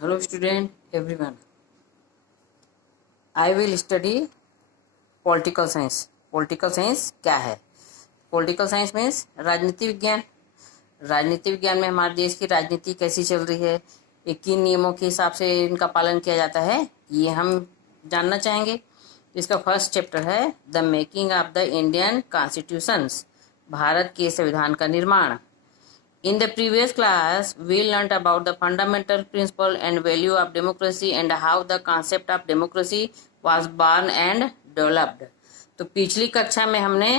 Hello student everyone. I will study political science. Political science क्या है? Political science means राजनीति विज्ञान. राजनीति विज्ञान में हमारे देश की राजनीति कैसी चल रही है, ये किन नियमों के हिसाब से इनका पालन किया जाता है, ये हम जानना चाहेंगे. इसका फर्स्ट चैप्टर है the making of the Indian constitutions, Bharat के संविधान का निर्माण. In the previous class, we learnt about the fundamental principle and value of democracy and how the concept of democracy was born and developed. तो पिछली कक्षा में हमने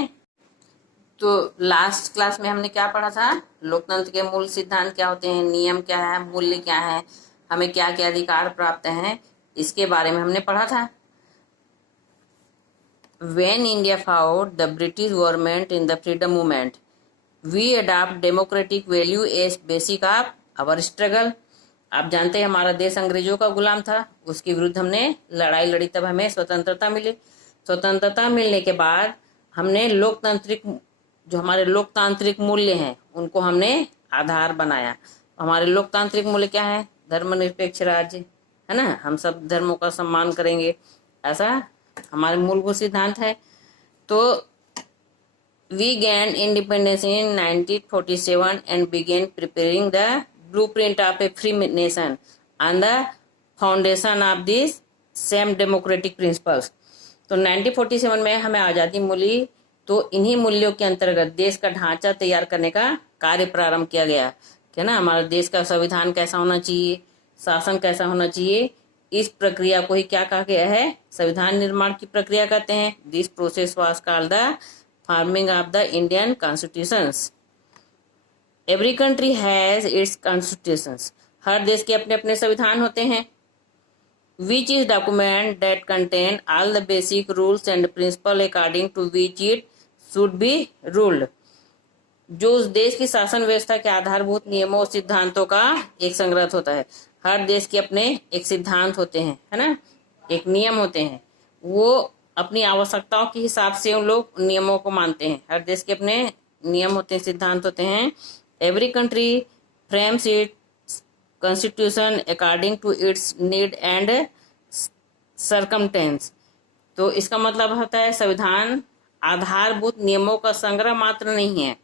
लास्ट क्लास में हमने क्या पढ़ा था? लोकतंत्र के मूल सिद्धांत क्या होते हैं, नियम क्या है, मूल्य क्या है, हमें क्या क्या अधिकार प्राप्त हैं, इसके बारे में हमने पढ़ा था. When India fought the British government in the freedom movement, we adopt democratic value as basic of our struggle. आप जानते हैं हमारा देश अंग्रेजों का गुलाम था, उसके विरुद्ध हमने लड़ाई लड़ी, तब हमें स्वतंत्रता मिली. स्वतंत्रता मिलने के बाद हमने जो हमारे लोकतांत्रिक मूल्य हैं उनको हमने आधार बनाया. हमारे लोकतांत्रिक मूल्य क्या है? धर्मनिरपेक्ष राज्य है ना, हम सब धर्मों का सम्मान करेंगे, ऐसा हमारे मूलभूत सिद्धांत है. तो we gained independence in 1947 and began preparing the blueprint of a free nation on the foundation of these same democratic principles. तो 1947 में हमें आज़ादी मिली, तो इन्हीं मूल्यों के अंतर्गत देश का ढांचा तैयार करने का कार्य प्रारंभ किया गया. क्या ना, हमारे देश का संविधान कैसा होना चाहिए, शासन कैसा होना चाहिए, इस प्रक्रिया को ही क्या कहा गया है? संविधान निर्माण की प्रक्रिया कहते हैं. This process was called the forming of the Indian constitutions. Every country has its constitutions. हर देश के अपने अपने संविधान होते हैं. Which is document that contain all the basic rules and principle according to which it should be ruled. जो उस देश की शासन व्यवस्था के आधारभूत नियमों और सिद्धांतों का एक संग्रह होता है. हर देश के अपने एक सिद्धांत होते हैं, है ना, एक नियम होते हैं. वो अपनी आवश्यकताओं के हिसाब से उन लोग नियमों को मानते हैं. हर देश के अपने नियम होते हैं, सिद्धांत होते हैं. Every country frames its constitution according to its need and circumstance. तो इसका मतलब होता है संविधान आधारभूत नियमों का संग्रह मात्र नहीं है,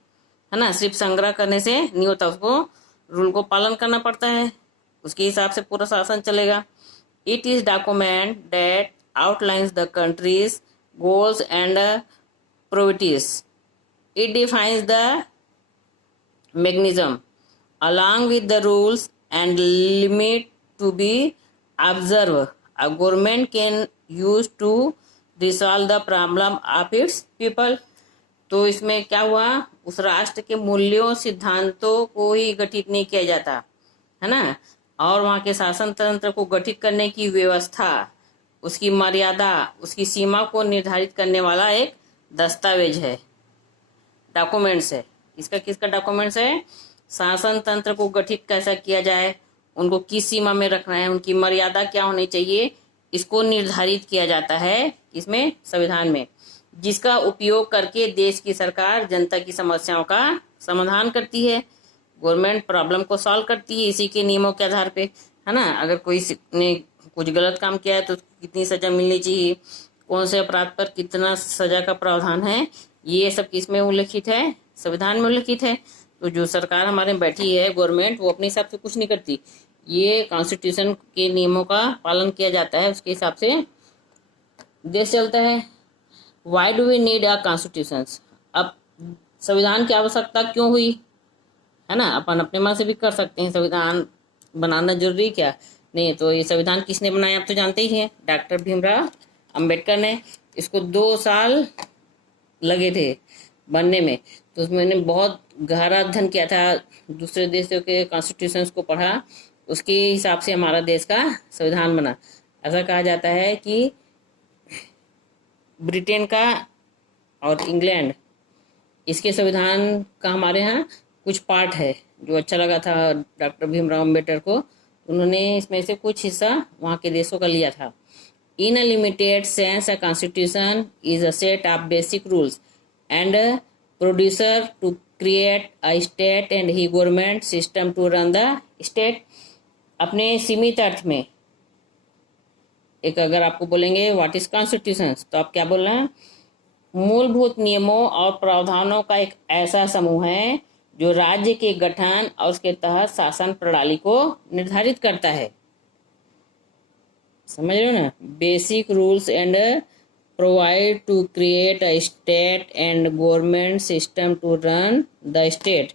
है ना. सिर्फ संग्रह करने से नहीं होता, उसको रूल को पालन करना पड़ता है, उसके हिसाब से पूरा शासन चलेगा. It is document that outlines the country's goals and priorities. It defines the mechanism along with the rules and limit to be observed. A government can use to resolve the problem of its people. तो इसमें क्या हुआ? उस राष्ट्र के मूल्यों सिद्धांतों को ही गठित नहीं किया जाता, है ना, और वहाँ के शासन तंत्र को गठित करने की व्यवस्था, उसकी मर्यादा, उसकी सीमा को निर्धारित करने वाला एक दस्तावेज है, डॉक्यूमेंट्स है. इसका किसका डॉक्यूमेंट्स है? शासन तंत्र को गठित कैसा किया जाए, उनको किस सीमा में रखना है, उनकी मर्यादा क्या होनी चाहिए, इसको निर्धारित किया जाता है इसमें, संविधान में, जिसका उपयोग करके देश की सरकार जनता की समस्याओं का समाधान करती है. गवर्नमेंट प्रॉब्लम को सॉल्व करती है इसी के नियमों के आधार पे, है ना. अगर कोई ने कुछ गलत काम किया है तो कितनी सजा मिलनी चाहिए, कौन से अपराध पर कितना सजा का प्रावधान है, ये सब किसमें उल्लिखित है? संविधान में उल्लिखित है. तो जो सरकार हमारे बैठी है, गवर्नमेंट, वो अपने हिसाब से कुछ नहीं करती, ये कॉन्स्टिट्यूशन के नियमों का पालन किया जाता है, उसके हिसाब से देश चलता है. Why do we need a constitution? अब संविधान की आवश्यकता क्यों हुई, है ना. अपन अपने मन से भी कर सकते हैं, संविधान बनाना जरूरी क्या नहीं. तो ये संविधान किसने बनाया आप तो जानते ही हैं, डॉक्टर भीमराव अंबेडकर ने. इसको 2 साल लगे थे बनने में, तो उसमें बहुत गहरा अध्ययन किया था, दूसरे देशों के कॉन्स्टिट्यूशंस को पढ़ा, उसके हिसाब से हमारा देश का संविधान बना. ऐसा कहा जाता है कि ब्रिटेन का और इंग्लैंड, इसके संविधान का हमारे यहाँ कुछ पार्ट है जो अच्छा लगा था डॉक्टर भीमराव अंबेडकर को. उन्होंने इसमें से कुछ हिस्सा वहाँ के देशों का लिया था. In a limited sense a constitution is a set of basic rules and producer to create a state and he government system to run the state. अपने सीमित अर्थ में, एक अगर आपको बोलेंगे व्हाट इज कॉन्स्टिट्यूशन, तो आप क्या बोल रहे हैं? मूलभूत नियमों और प्रावधानों का एक ऐसा समूह है जो राज्य के गठन और उसके तहत शासन प्रणाली को निर्धारित करता है। समझ रहे हो ना? Basic rules and provide to create a state and government system to run the state.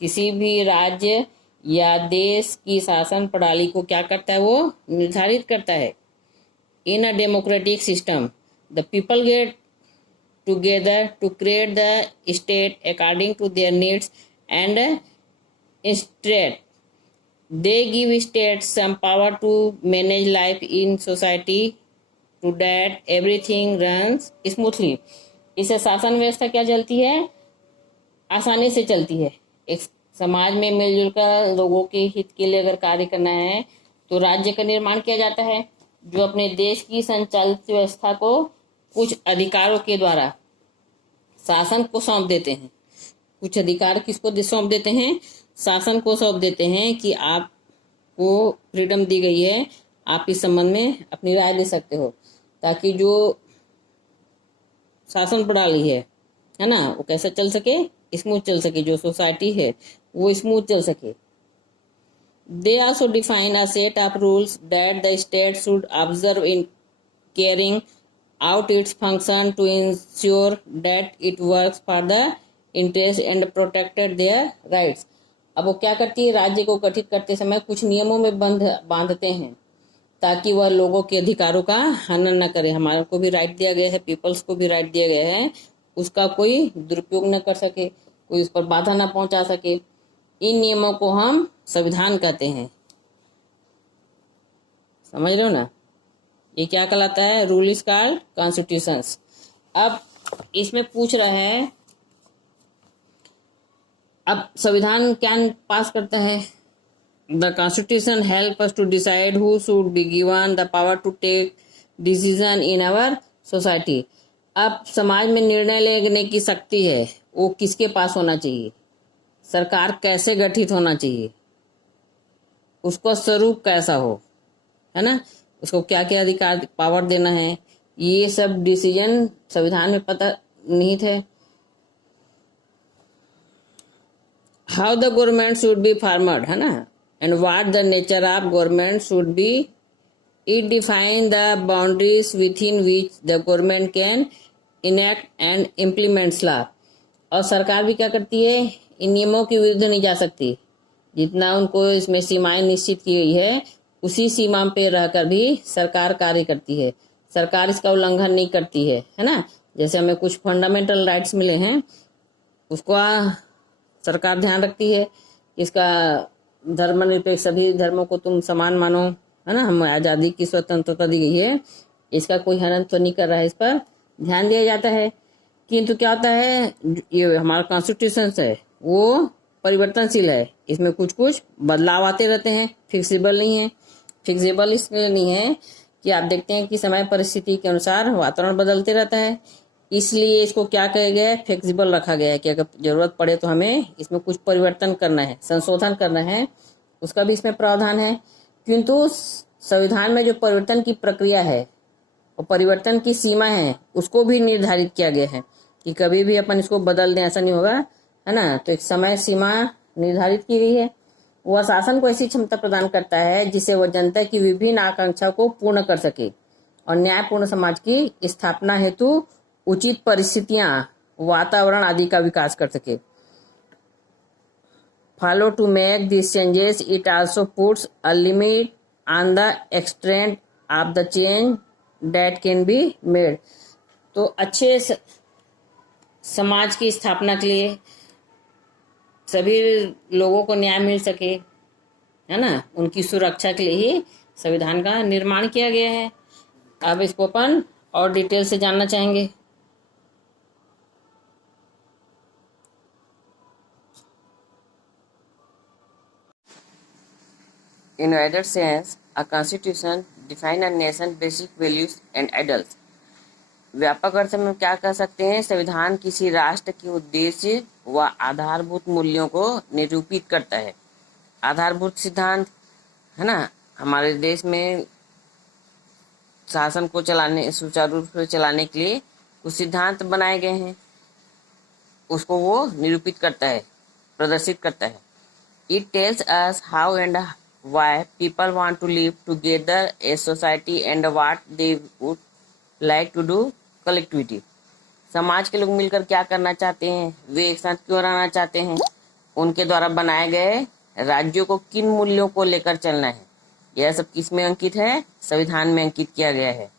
किसी भी राज्य या देश की शासन प्रणाली को क्या करता है? वो निर्धारित करता है। In a democratic system the people get together to create the state according to their needs and instead they give states some power to manage life in society to that everything runs smoothly। इससे शासन व्यवस्था क्या चलती है? आसानी से चलती है। एक समाज में मिलजुल कर लोगों के हित के लिए अगर कार्य करना है तो राज्य का निर्माण किया जाता है, जो अपने देश की संचालित व्यवस्था को कुछ अधिकारों के द्वारा शासन को सौंप देते हैं। कुछ अधिकार किसको सौंप देते हैं? शासन को सौंप देते हैं कि आपको फ्रीडम दी गई है, आप इस संबंध में अपनी राय दे सकते हो, ताकि जो शासन प्रणाली है ना, वो कैसे चल सके? स्मूथ चल सके। जो सोसाइटी है वो स्मूथ चल सके। They also define a set of rules that the state should observe in carrying out its function to ensure that it works for the interest and protected their rights। अब वो क्या करती है? राज्य को गठित करते समय कुछ नियमों में बांधते हैं ताकि वह लोगों के अधिकारों का हनन न करे। हमारे को भी राइट दिया गया है, पीपल्स को भी राइट दिया गया है, उसका कोई दुरुपयोग न कर सके, कोई उस पर बाधा न पहुंचा सके। इन नियमों को हम संविधान कहते हैं। समझ रहे हो ना? ये क्या कहलाता है? Rule is called constitutions. अब इसमें पूछ रहा है, अब संविधान क्या पास करता है? The constitution help us to decide who should be given the power to take decision in our society. अब समाज में निर्णय लेने की शक्ति है, वो किसके पास होना चाहिए? सरकार कैसे गठित होना चाहिए, उसका स्वरूप कैसा हो, है ना, उसको क्या क्या अधिकार पावर देना है, ये सब डिसीजन संविधान में पता निहित है। How the government should be formed, है ना, and what the nature of government should be. It define the boundaries with in which the government can enact and implements law. और सरकार भी क्या करती है? इन नियमों के विरुद्ध नहीं जा सकती। जितना उनको इसमें सीमाएं निश्चित की गई है, उसी सीमा पे रहकर भी सरकार कार्य करती है। सरकार इसका उल्लंघन नहीं करती है ना। जैसे हमें कुछ फंडामेंटल राइट्स मिले हैं, उसको सरकार ध्यान रखती है। इसका धर्मनिरपेक्ष, सभी धर्मों को तुम समान मानो, है ना, हम आज़ादी की स्वतंत्रता दी गई है, इसका कोई हनन तो नहीं कर रहा है, इस पर ध्यान दिया जाता है। किंतु क्या होता है, ये हमारा कॉन्स्टिट्यूशन है वो परिवर्तनशील है, इसमें कुछ कुछ बदलाव आते रहते हैं, फिक्सिबल नहीं है। फिक्सिबल इसलिए नहीं है कि आप देखते हैं कि समय परिस्थिति के अनुसार वातावरण बदलते रहता है, इसलिए इसको क्या किया गया है? फ्लेक्सिबल रखा गया है कि अगर जरूरत पड़े तो हमें इसमें कुछ परिवर्तन करना है, संशोधन करना है, उसका भी इसमें प्रावधान है। किंतु संविधान में जो परिवर्तन की प्रक्रिया है और परिवर्तन की सीमा है, उसको भी निर्धारित किया गया है कि कभी भी अपन इसको बदल दें, ऐसा नहीं होगा, है ना। तो एक समय सीमा निर्धारित की गई है। वह शासन को ऐसी क्षमता प्रदान करता है जिससे वह जनता की विभिन्न आकांक्षा को पूर्ण कर सके और न्यायपूर्ण समाज की स्थापना हेतु उचित परिस्थितियां, वातावरण आदि का विकास कर सके। Follow to make this changes it also puts a limit on the extent of the change that can be made. तो अच्छे समाज की स्थापना के लिए, सभी लोगों को न्याय मिल सके, है ना, उनकी सुरक्षा के लिए ही संविधान का निर्माण किया गया है। अब इसको अपन और डिटेल से जानना चाहेंगे। In wider sense, a constitution define a nation basic values and ideals। व्यापक अर्थ में क्या कह सकते हैं? संविधान किसी राष्ट्र के उद्देश्य व आधारभूत मूल्यों को निरूपित करता है। आधारभूत सिद्धांत है ना। हमारे देश में शासन को चलाने, सुचारू रूप से चलाने के लिए कुछ सिद्धांत बनाए गए हैं, उसको वो निरूपित करता है, प्रदर्शित करता है। It tells us how and why people want to live together as society and what they would like to do collectively. समाज के लोग मिलकर क्या करना चाहते हैं, वे एक साथ क्यों रहना चाहते हैं, उनके द्वारा बनाए गए राज्यों को किन मूल्यों को लेकर चलना है, यह सब किस में अंकित है, संविधान में अंकित किया गया है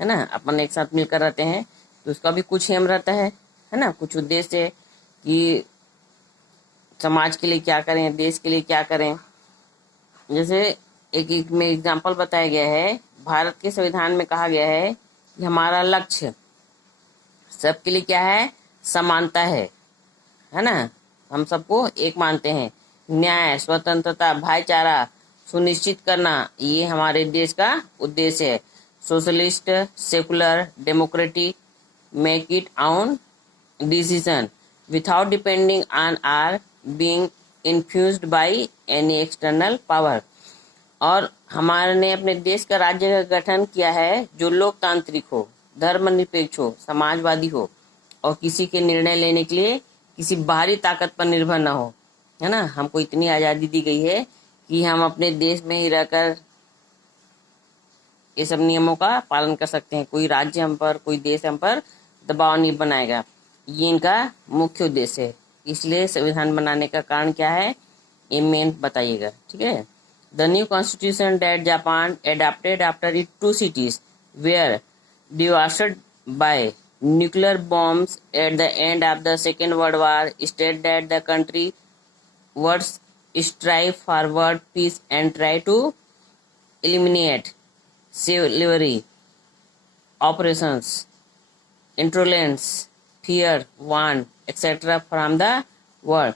ना। अपन एक साथ मिलकर रहते हैं तो उसका भी कुछ एम रहता है ना, कुछ उद्देश्य है कि समाज के लिए क्या करें, देश के लिए क्या करें। जैसे एक में एग्जाम्पल बताया गया है, भारत के संविधान में कहा गया है कि हमारा लक्ष्य सबके लिए क्या है, समानता है ना। हम सबको एक मानते हैं। न्याय, स्वतंत्रता, भाईचारा सुनिश्चित करना, ये हमारे देश का उद्देश्य है। Socialist, secular, democratic, make it own decision without depending on or being influenced by any external power. और हमारे अपने देश का राज्य का गठन किया है जो लोकतांत्रिक हो, धर्मनिरपेक्ष हो, समाजवादी हो और किसी के निर्णय लेने के लिए किसी बाहरी ताकत पर निर्भर न हो, है ना। हमको इतनी आज़ादी दी गई है कि हम अपने देश में ही रहकर ये सब नियमों का पालन कर सकते हैं। कोई राज्य हम पर, कोई देश हम पर दबाव नहीं बनाएगा। ये इनका मुख्य उद्देश्य है। इसलिए संविधान बनाने का कारण क्या है, ये मेन बताइएगा, ठीक है। The new constitution that Japan adopted after it two cities were devastated by nuclear bombs at the end of the Second World War stated that the country would strive forward peace and try to eliminate slavery, operations, intolerance, fear, want, etc. from the world.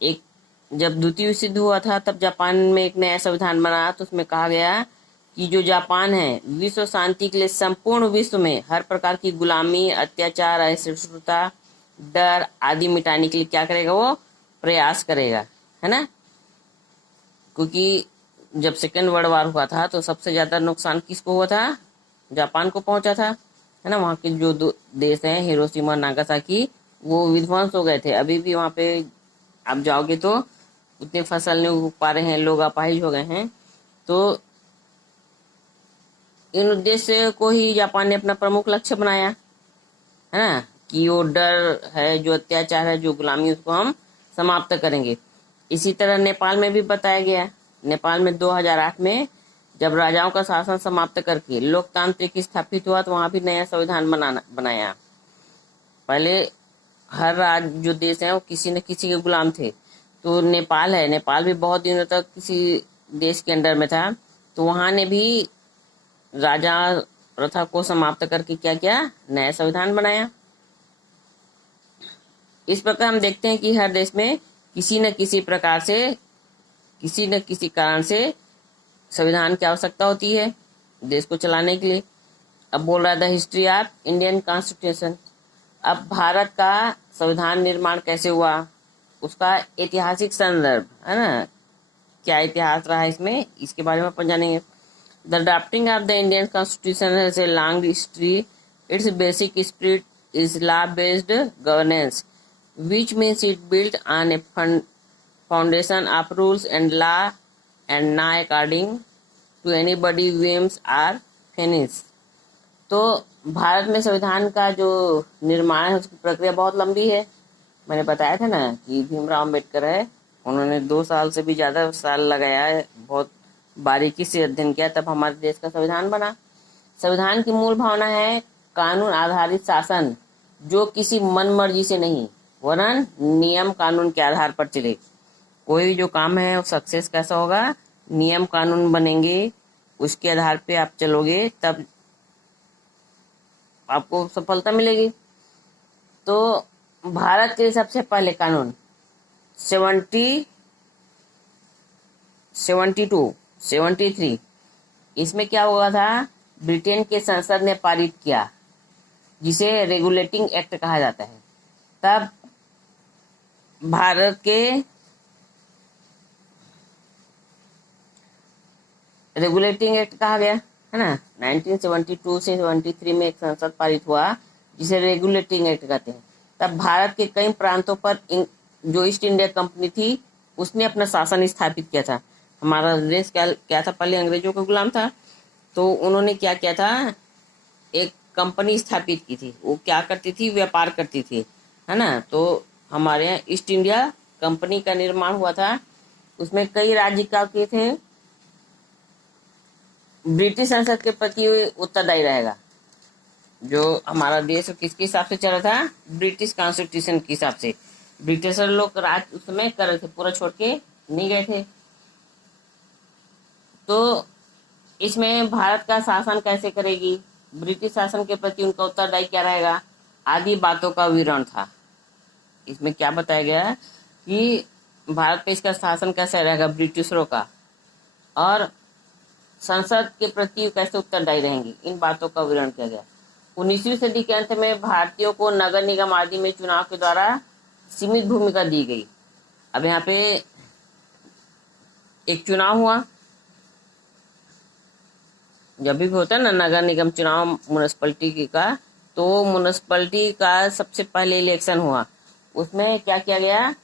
एक जब द्वितीय विश्व युद्ध हुआ था तब Japan में एक नया संविधान बना, तो उसमें कहा गया कि जो जापान है विश्व शांति के लिए संपूर्ण विश्व में हर प्रकार की गुलामी, अत्याचार, असहिष्णुता, डर आदि मिटाने के लिए क्या करेगा, वो प्रयास करेगा, है ना। क्योंकि जब सेकेंड वर्ल्ड वार हुआ था तो सबसे ज्यादा नुकसान किसको हुआ था, जापान को पहुंचा था, है ना। वहाँ के जो देश हैं हिरोशिमा, नागासाकी, वो विध्वंस हो गए थे। अभी भी वहाँ पे आप जाओगे तो उतने फसल नहीं उग पा रहे हैं, लोग अपाहिज हो गए हैं। तो इन उद्देश्य को ही जापान ने अपना प्रमुख लक्ष्य बनाया, है ना, कि वो डर है, जो अत्याचार है, जो गुलामी, उसको हम समाप्त करेंगे। इसी तरह नेपाल में भी बताया गया। नेपाल में 2008 में जब राजाओं का शासन समाप्त करके लोकतांत्रिक स्थापित हुआ तो वहां भी नया संविधान बनाया। पहले हर राज्य जो देश है वो किसी न किसी के गुलाम थे। तो नेपाल है, नेपाल भी बहुत दिनों तक किसी देश के अंडर में था। तो वहां ने भी राजा प्रथा को समाप्त करके क्या किया, नया संविधान बनाया। इस प्रकार हम देखते हैं कि हर देश में किसी न किसी प्रकार से, किसी न किसी कारण से संविधान की आवश्यकता होती है देश को चलाने के लिए। अब बोल रहा था हिस्ट्री ऑफ इंडियन कॉन्स्टिट्यूशन। अब भारत का संविधान निर्माण कैसे हुआ, उसका ऐतिहासिक संदर्भ, है ना, क्या इतिहास रहा है इसमें, इसके बारे में अपन जानेंगे। The drafting of the Indian Constitution has a long history. Its basic spirit is law-based governance, which means it built on a foundation of rules and law and not according to anybody whims or fancies. तो भारत में संविधान का जो निर्माण है उसकी प्रक्रिया बहुत लंबी है। मैंने बताया था ना कि भीमराव अम्बेडकर है, उन्होंने 2 साल से भी ज्यादा साल लगाया है, बहुत बारीकी से अध्ययन किया, तब हमारे देश का संविधान बना। संविधान की मूल भावना है कानून आधारित शासन, जो किसी मन मर्जी से नहीं वरन नियम कानून के आधार पर चले। कोई भी जो काम है वो सक्सेस कैसा होगा, नियम कानून बनेंगे, उसके आधार पे आप चलोगे तब आपको सफलता मिलेगी। तो भारत के सबसे पहले कानून 73 इसमें क्या हुआ था, ब्रिटेन के संसद ने पारित किया, जिसे रेगुलेटिंग एक्ट कहा जाता है। तब भारत के रेगुलेटिंग एक्ट कहा गया, है ना। 1972 से 73 में एक संसद पारित हुआ जिसे रेगुलेटिंग एक्ट कहते हैं। तब भारत के कई प्रांतों पर जो ईस्ट इंडिया कंपनी थी उसने अपना शासन स्थापित किया था। हमारा देश क्या क्या था, पहले अंग्रेजों का गुलाम था, तो उन्होंने क्या किया था, एक कंपनी स्थापित की थी। वो क्या करती थी, व्यापार करती थी, है ना। तो हमारे यहाँ ईस्ट इंडिया कंपनी का निर्माण हुआ था। उसमें कई राज्य क्या के थे, ब्रिटिश संसद के प्रति उत्तरदायी रहेगा। जो हमारा देश किसके हिसाब से चला था, ब्रिटिश कॉन्स्टिट्यूशन के हिसाब से। ब्रिटिशर लोग राज उस समय कर रहे थे, पूरा छोड़ के नहीं गए थे। तो इसमें भारत का शासन कैसे करेगी, ब्रिटिश शासन के प्रति उनका उत्तरदायी क्या रहेगा, आदि बातों का विवरण था। इसमें क्या बताया गया कि भारत पे इसका शासन कैसे रहेगा ब्रिटिशरों का, और संसद के प्रति कैसे उत्तरदायी रहेंगी, इन बातों का विवरण किया गया। 19वीं सदी के अंत में भारतीयों को नगर निगम आदि में चुनाव के द्वारा सीमित भूमिका दी गई। अब यहाँ पे एक चुनाव हुआ, जब भी होता है ना नगर निगम चुनाव म्यूनिसिपैलिटी का, तो म्यूनिसिपैलिटी का सबसे पहले इलेक्शन हुआ। उसमें क्या किया गया,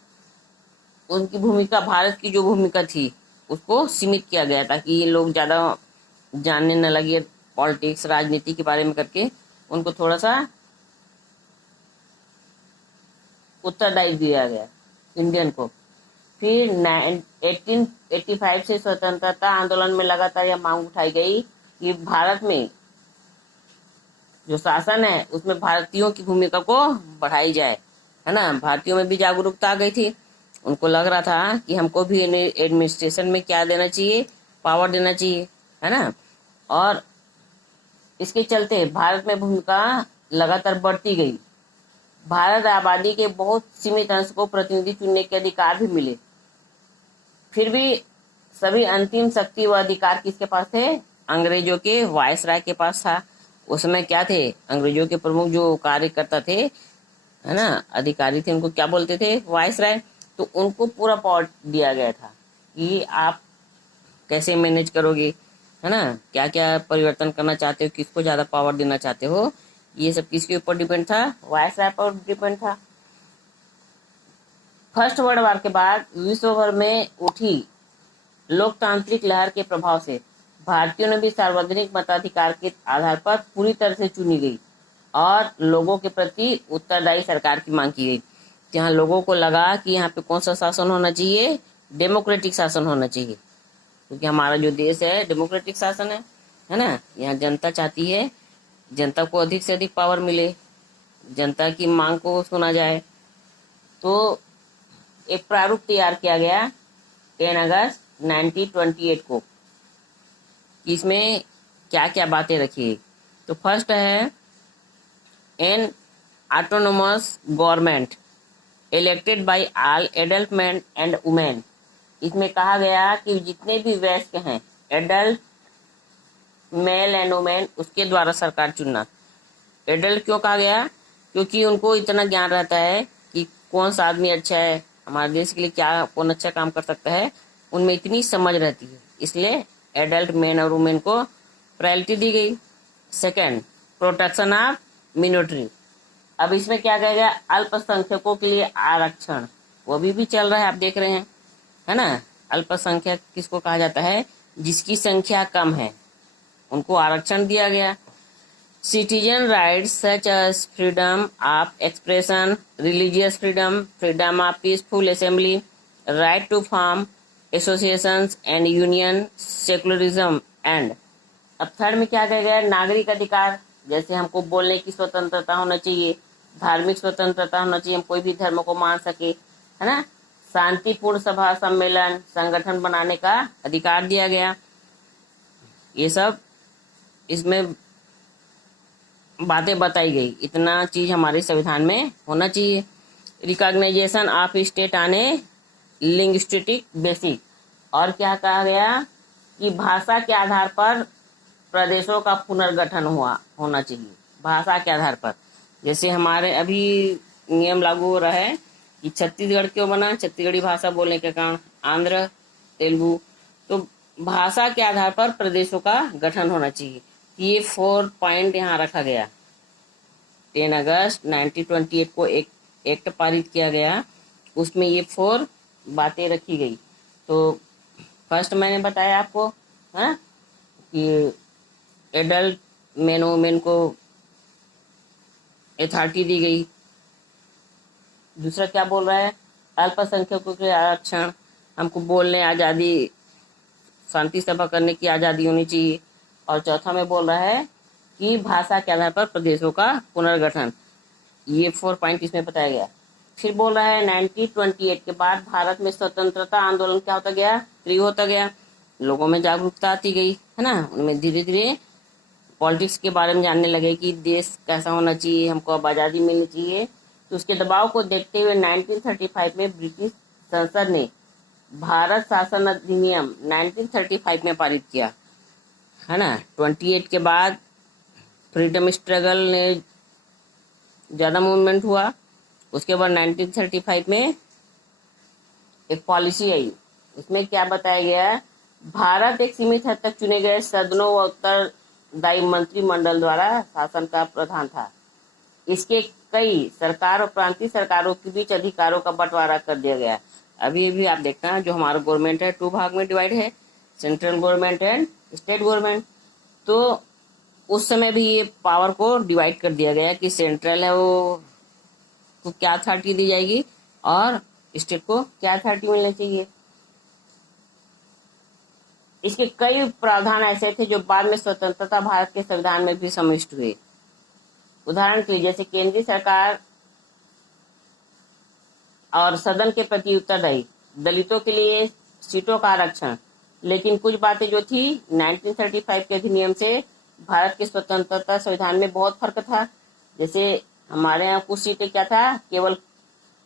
उनकी भूमिका, भारत की जो भूमिका थी उसको सीमित किया गया ताकि ये लोग ज़्यादा जानने न लगे पॉलिटिक्स, राजनीति के बारे में करके उनको थोड़ा सा उत्तरदायी दिया गया इंडियन को। फिर 1885 से स्वतंत्रता आंदोलन में लगातार यह मांग उठाई गई कि भारत में जो शासन है उसमें भारतीयों की भूमिका को बढ़ाई जाए, है ना। भारतीयों में भी जागरूकता आ गई थी, उनको लग रहा था कि हमको भी एडमिनिस्ट्रेशन में क्या देना चाहिए, पावर देना चाहिए, है ना। और इसके चलते भारत में भूमिका लगातार बढ़ती गई। भारत आबादी के बहुत सीमित अंश को प्रतिनिधि चुनने के अधिकार भी मिले। फिर भी सभी अंतिम शक्ति व अधिकार किसके पास थे, अंग्रेजों के वायसराय के पास था। उसमें क्या थे, अंग्रेजों के प्रमुख जो कार्यकर्ता थे, है ना, अधिकारी थे, उनको क्या बोलते थे, वायसराय। तो उनको पूरा पावर दिया गया था कि आप कैसे मैनेज करोगे, है ना, क्या क्या परिवर्तन करना चाहते हो, किसको ज्यादा पावर देना चाहते हो, ये सब किसके ऊपर डिपेंड था, वायसराय पर डिपेंड था। फर्स्ट वर्ल्ड वॉर के बाद विश्व भर में उठी लोकतांत्रिक लहर के प्रभाव से भारतीयों ने भी सार्वजनिक मताधिकार के आधार पर पूरी तरह से चुनी गई और लोगों के प्रति उत्तरदायी सरकार की मांग की गई। जहाँ लोगों को लगा कि यहाँ पे कौन सा शासन होना चाहिए, डेमोक्रेटिक शासन होना चाहिए, क्योंकि हमारा जो देश है डेमोक्रेटिक शासन है ना। यहाँ जनता चाहती है जनता को अधिक से अधिक पावर मिले, जनता की मांग को सुना जाए। तो एक प्रारूप तैयार किया गया 10 अगस्त 1928 को। इसमें क्या क्या बातें रखी। तो फर्स्ट है N autonomous government elected by all adult man and women. इसमें कहा गया कि जितने भी वयस्क हैं, एडल्ट मेल एंड वुमेन, उसके द्वारा सरकार चुनना। एडल्ट क्यों कहा गया, क्योंकि उनको इतना ज्ञान रहता है कि कौन सा आदमी अच्छा है, हमारे देश के लिए क्या कौन अच्छा काम कर सकता है, उनमें इतनी समझ रहती है, इसलिए एडल्ट मेन और वुमेन को प्रायोरिटी दी गई। Second, protection of minority. अब इसमें क्या कहा गया, अल्पसंख्यकों के लिए आरक्षण, वो भी चल रहा है, आप देख रहे हैं, है ना। अल्पसंख्यक किसको कहा जाता है, जिसकी संख्या कम है, उनको आरक्षण दिया गया। Citizen rights such as freedom of expression, religious freedom, freedom of peaceful assembly, right to form associations and union, secularism and. अब थर्ड में क्या कहा गया, नागरिक अधिकार, जैसे हमको बोलने की स्वतंत्रता होना चाहिए, धार्मिक स्वतंत्रता होना चाहिए, हम कोई भी धर्म को मान सके, है ना। शांतिपूर्ण सभा सम्मेलन संगठन बनाने का अधिकार दिया गया। ये सब इसमें बातें बताई गई, इतना चीज हमारे संविधान में होना चाहिए। Recognisation of state on a linguistic basic. और क्या कहा गया कि भाषा के आधार पर प्रदेशों का पुनर्गठन होना चाहिए, भाषा के आधार पर। जैसे हमारे अभी नियम लागू हो रहा है कि छत्तीसगढ़ क्यों बना, छत्तीसगढ़ी भाषा बोलने के कारण, आंध्र तेलुगु। तो भाषा के आधार पर प्रदेशों का गठन होना चाहिए। ये 4 पॉइंट यहाँ रखा गया। 10 अगस्त 1928 को एक एक्ट पारित किया गया, उसमें ये 4 बातें रखी गई। तो फर्स्ट मैंने बताया आपको, हाँ, कि एडल्ट मैन वुमेन को अथॉरिटी दी गई। दूसरा क्या बोल रहा है, अल्पसंख्यकों के आरक्षण, हमको बोलने आज़ादी, शांति सभा करने की आज़ादी होनी चाहिए। और चौथा में बोल रहा है कि भाषा के आधार पर प्रदेशों का पुनर्गठन। ये 4 पॉइंट इसमें बताया गया। फिर बोल रहा है 1928 के बाद भारत में स्वतंत्रता आंदोलन क्या होता गया, तीव्र होता गया, लोगों में जागरूकता आती गई, है ना। उनमें धीरे धीरे पॉलिटिक्स के बारे में जानने लगे कि देश कैसा होना चाहिए, हमको अब आज़ादी मिलनी चाहिए। तो उसके दबाव को देखते हुए 1935 में ब्रिटिश संसद ने भारत शासन अधिनियम 1935 में पारित किया, है ना। 28 के बाद फ्रीडम स्ट्रगल ने ज़्यादा मूवमेंट हुआ। उसके बाद 1935 में एक पॉलिसी आई, उसमें क्या बताया गया, भारत एक सीमित हद तक चुने गए सदनों व उत्तरदायी मंत्रिमंडल द्वारा शासन का प्रधान था। इसके कई सरकार और प्रांतीय सरकारों के बीच अधिकारों का बंटवारा कर दिया गया। अभी भी आप देखना, जो हमारा गवर्नमेंट है 2 भाग में डिवाइड है, central government and state government. तो उस समय भी ये पावर को डिवाइड कर दिया गया कि सेंट्रल है वो को क्या अथॉरिटी दी जाएगी और स्टेट को क्या अथॉरिटी मिलनी चाहिए। इसके कई प्रावधान ऐसे थे जो बाद में स्वतंत्रता भारत के संविधान में भी समाविष्ट हुए। उदाहरण के लिए जैसे केंद्रीय सरकार और सदन के प्रति उत्तरदायी, दलितों के लिए सीटों का आरक्षण। लेकिन कुछ बातें जो थी 1935 के अधिनियम से भारत के स्वतंत्रता संविधान में बहुत फर्क था। जैसे हमारे यहाँ कुछ सीटें क्या था, केवल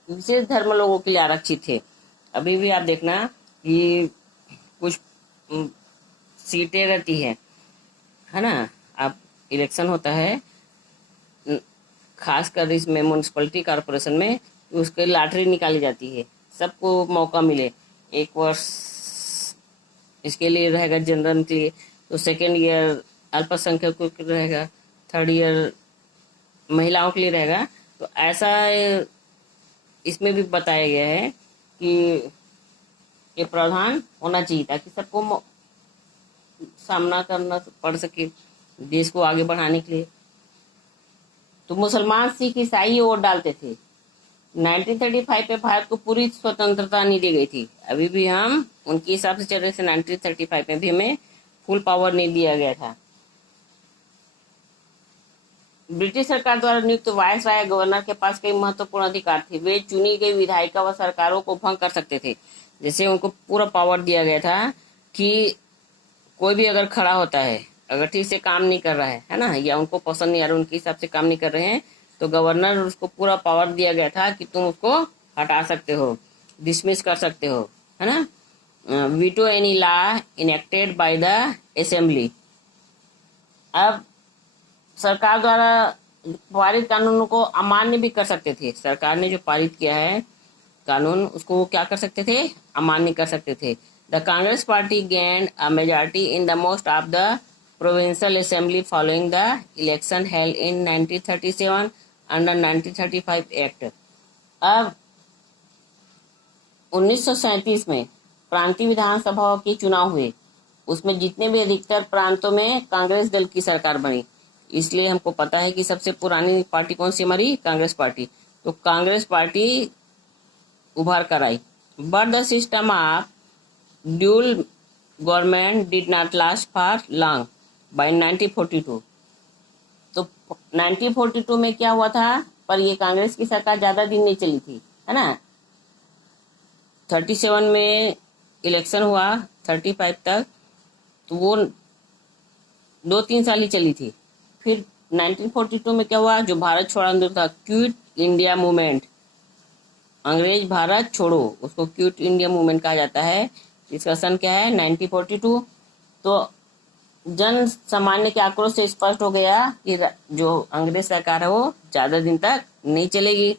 विशेष धर्म लोगों के लिए आरक्षित थे। अभी भी आप देखना कि कुछ सीटें रहती है ना। आप इलेक्शन होता है खासकर इसमें म्यूनसिपलिटी कॉरपोरेशन में, उसके लॉटरी निकाली जाती है, सबको मौका मिले। 1 वर्ष इसके लिए रहेगा जनरल के लिए, तो सेकेंड ईयर अल्पसंख्यकों के लिए रहेगा, 3rd ईयर महिलाओं के लिए रहेगा। तो ऐसा इसमें भी बताया गया है कि ये प्रावधान होना चाहिए ताकि सबको सामना करना पड़ सके देश को आगे बढ़ाने के लिए। तो मुसलमान, सिख, ईसाई वोट डालते थे। 1935 में भारत को पूरी स्वतंत्रता नहीं दी गई थी। अभी भी हम उनके हिसाब से चल रहे थे। 1935 में भी हमें फुल पावर नहीं दिया गया था। ब्रिटिश सरकार द्वारा नियुक्त वायसराय गवर्नर के पास कई महत्वपूर्ण अधिकार थे। वे चुनी गई विधायिका व सरकारों को भंग कर सकते थे। जैसे उनको पूरा पावर दिया गया था कि कोई भी अगर खड़ा होता है, अगर ठीक से काम नहीं कर रहा है ना, या उनको पसंद नहीं आ रहा, उनके हिसाब से काम नहीं कर रहे हैं, तो गवर्नर उसको पूरा पावर दिया गया था कि तुम उसको हटा सकते हो, डिसमिस कर सकते हो, है ना। Veto any law enacted by the assembly. अब सरकार द्वारा पारित कानूनों को अमान्य भी कर सकते थे। सरकार ने जो पारित किया है कानून, उसको वो क्या कर सकते थे, अमान्य कर सकते थे। The Congress party gained a majority in the most of the provincial assembly following the election held in 1937 under 1935 act. अब 1937 में प्रांतीय विधानसभाओं के चुनाव हुए, उसमें जितने भी अधिकतर प्रांतों में कांग्रेस दल की सरकार बनी। इसलिए हमको पता है कि सबसे पुरानी पार्टी कौन सी हमारी, कांग्रेस पार्टी। तो कांग्रेस पार्टी उभर कर आई। But the system of dual government did not last for long by 1942। तो 1942 में क्या हुआ था, पर ये कांग्रेस की सरकार ज्यादा दिन नहीं चली थी, है ना। 37 में इलेक्शन हुआ, 35 तक, तो वो 2-3 साल ही चली थी। फिर 1942 में क्या हुआ, जो भारत छोड़ो आंदोलन था, क्विट इंडिया मूवमेंट, अंग्रेज भारत छोड़ो, उसको क्विट इंडिया मूवमेंट कहा जाता है। इसका सन क्या है, 1942। तो जन सामान्य के आक्रोश से स्पष्ट हो गया कि जो अंग्रेज सरकार है वो ज्यादा दिन तक नहीं चलेगी।